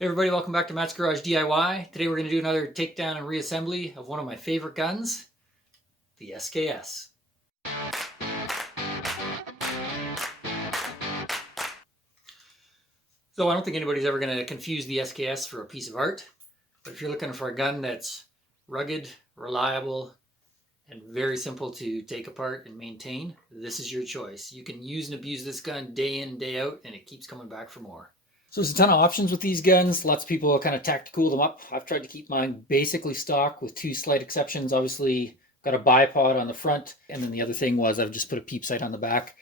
Hey everybody, welcome back to Matt's Garage DIY. Today we're going to do another takedown and reassembly of one of my favorite guns, the SKS. So I don't think anybody's ever going to confuse the SKS for a piece of art, but if you're looking for a gun that's rugged, reliable, and very simple to take apart and maintain, this is your choice. You can use and abuse this gun day in and day out, and it keeps coming back for more. So there's a ton of options with these guns. Lots of people kind of tactical them up. I've tried to keep mine basically stock with two slight exceptions. Obviously, got a bipod on the front, and then the other thing was I've just put a peep sight on the back.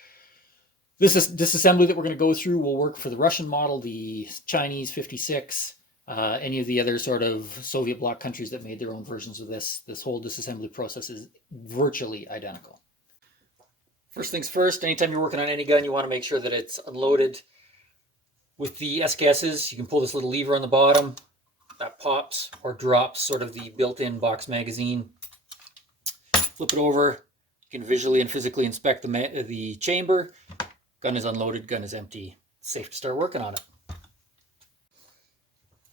This disassembly that we're going to go through will work for the Russian model, the Chinese 56, any of the other sort of Soviet bloc countries that made their own versions of this. This whole disassembly process is virtually identical. First things first, anytime you're working on any gun, you want to make sure that it's unloaded. With the SKSs, you can pull this little lever on the bottom that pops or drops sort of the built-in box magazine. Flip it over. You can visually and physically inspect the chamber. Gun is unloaded, gun is empty. It's safe to start working on it.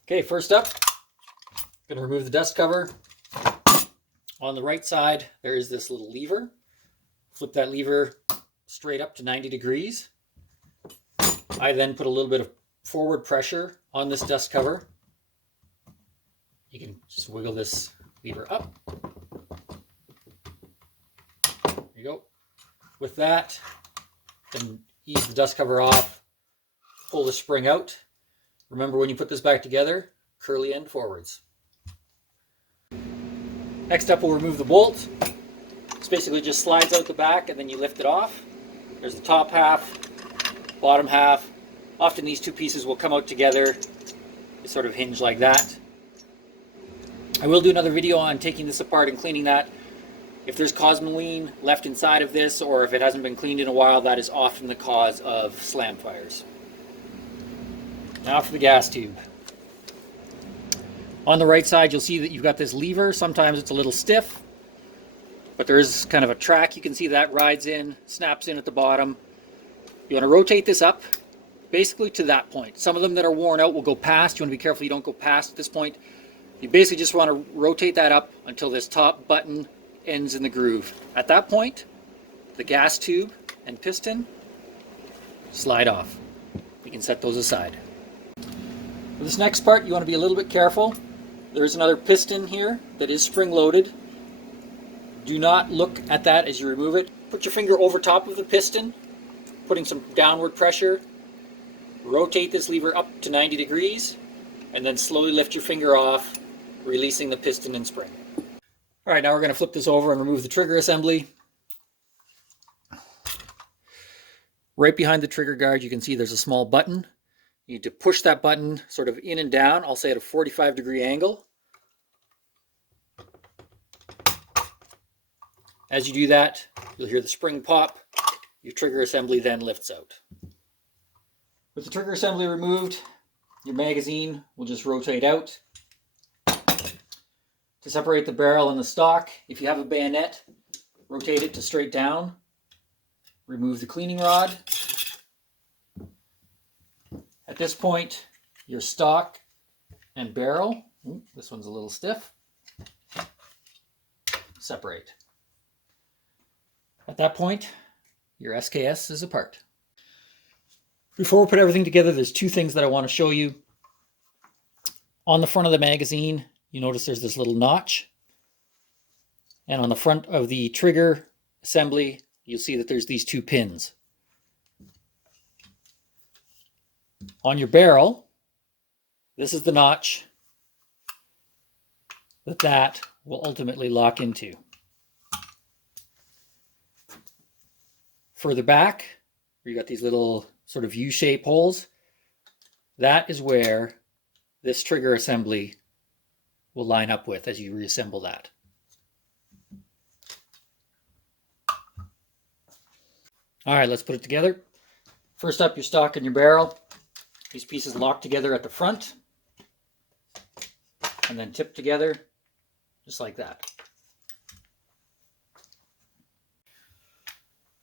Okay, first up, going to remove the dust cover. On the right side, there is this little lever. Flip that lever straight up to 90 degrees. I then put a little bit of forward pressure on this dust cover. You can just wiggle this lever up. There you go. With that, then ease the dust cover off, pull the spring out. Remember, when you put this back together, curly end forwards. Next up, we'll remove the bolt. This basically just slides out the back and then you lift it off. There's the top half, bottom half. Often these two pieces will come out together. They sort of hinge like that. I will do another video on taking this apart and cleaning that. If there's cosmoline left inside of this, or if it hasn't been cleaned in a while, that is often the cause of slam fires. Now for the gas tube. On the right side, you'll see that you've got this lever. Sometimes it's a little stiff, but there is kind of a track. You can see that rides in, snaps in at the bottom. You want to rotate this up basically to that point. Some of them that are worn out will go past. You want to be careful you don't go past this point. You basically just want to rotate that up until this top button ends in the groove. At that point, the gas tube and piston slide off. You can set those aside. For this next part, you want to be a little bit careful. There's another piston here that is spring-loaded. Do not look at that as you remove it. Put your finger over top of the piston, putting some downward pressure. Rotate this lever up to 90 degrees, and then slowly lift your finger off, releasing the piston and spring. All right, now we're going to flip this over and remove the trigger assembly. Right behind the trigger guard, you can see there's a small button. You need to push that button sort of in and down, I'll say at a 45-degree angle. As you do that, you'll hear the spring pop. Your trigger assembly then lifts out. With the trigger assembly removed, your magazine will just rotate out. To separate the barrel and the stock, if you have a bayonet, rotate it to straight down. Remove the cleaning rod. At this point, your stock and barrel, this one's a little stiff, separate. At that point, your SKS is apart. Before we put everything together, there's two things that I want to show you. On the front of the magazine, you notice there's this little notch. And on the front of the trigger assembly, you'll see that there's these two pins. On your barrel, this is the notch that will ultimately lock into. Further back, where you got these little sort of U-shape holes, that is where this trigger assembly will line up with as you reassemble that. All right, let's put it together. First up, your stock and your barrel. These pieces lock together at the front and then tip together just like that.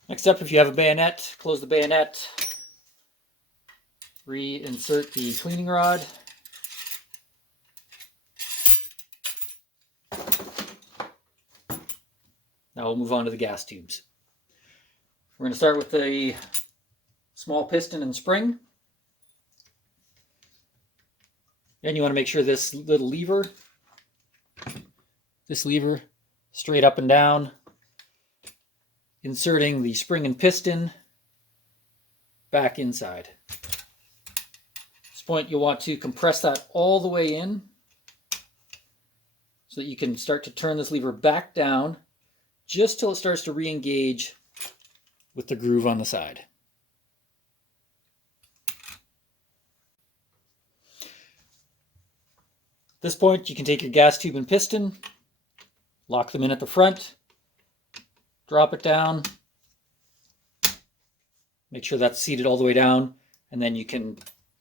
Next up, if you have a bayonet, close the bayonet, reinsert the cleaning rod, Now we'll move on to the gas tubes. We're going to start with the small piston and spring. Then you want to make sure this little lever, straight up and down, inserting the spring and piston back inside. At this point, you'll want to compress that all the way in so that you can start to turn this lever back down just till it starts to re-engage with the groove on the side. At this point, you can take your gas tube and piston, lock them in at the front, drop it down, make sure that's seated all the way down, and then you can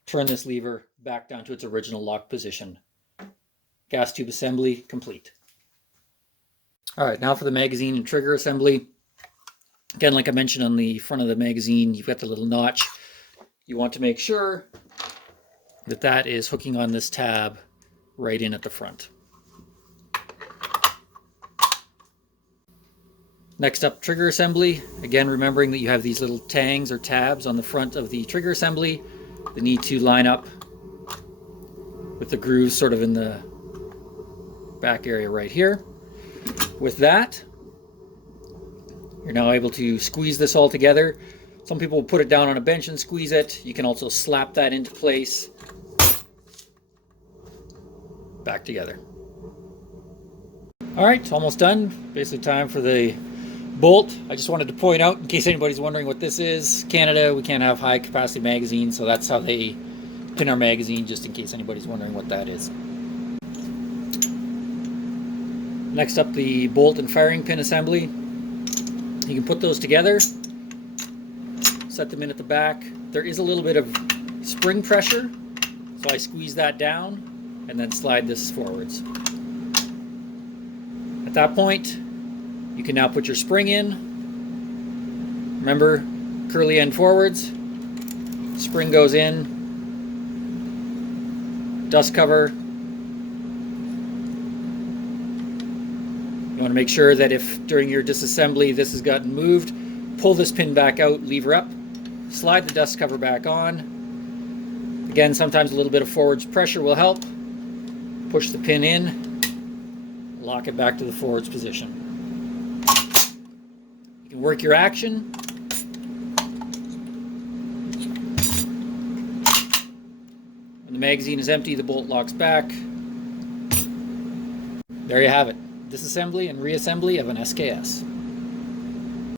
turn this lever back down to its original lock position. Gas tube assembly complete. All right, now for the magazine and trigger assembly. Again, like I mentioned on the front of the magazine, you've got the little notch. You want to make sure that that is hooking on this tab right in at the front. Next up, trigger assembly. Again, remembering that you have these little tangs or tabs on the front of the trigger assembly that need to line up with the grooves sort of in the back area right here. With that, you're now able to squeeze this all together. Some people will put it down on a bench and squeeze it. You can also slap that into place. Back together. All right, almost done. Basically time for the bolt. I just wanted to point out, in case anybody's wondering what this is, Canada, we can't have high capacity magazines, so that's how they pin our magazine, just in case anybody's wondering what that is. Next up, the bolt and firing pin assembly. You can put those together, set them in at the back. There is a little bit of spring pressure, so I squeeze that down and then slide this forwards. At that point, you can now put your spring in. Remember, curly end forwards, spring goes in, dust cover. You want to make sure that if during your disassembly this has gotten moved, pull this pin back out, lever up, slide the dust cover back on. Again, sometimes a little bit of forwards pressure will help. Push the pin in, lock it back to the forwards position. You can work your action. When the magazine is empty, the bolt locks back. There you have it. Disassembly and reassembly of an SKS.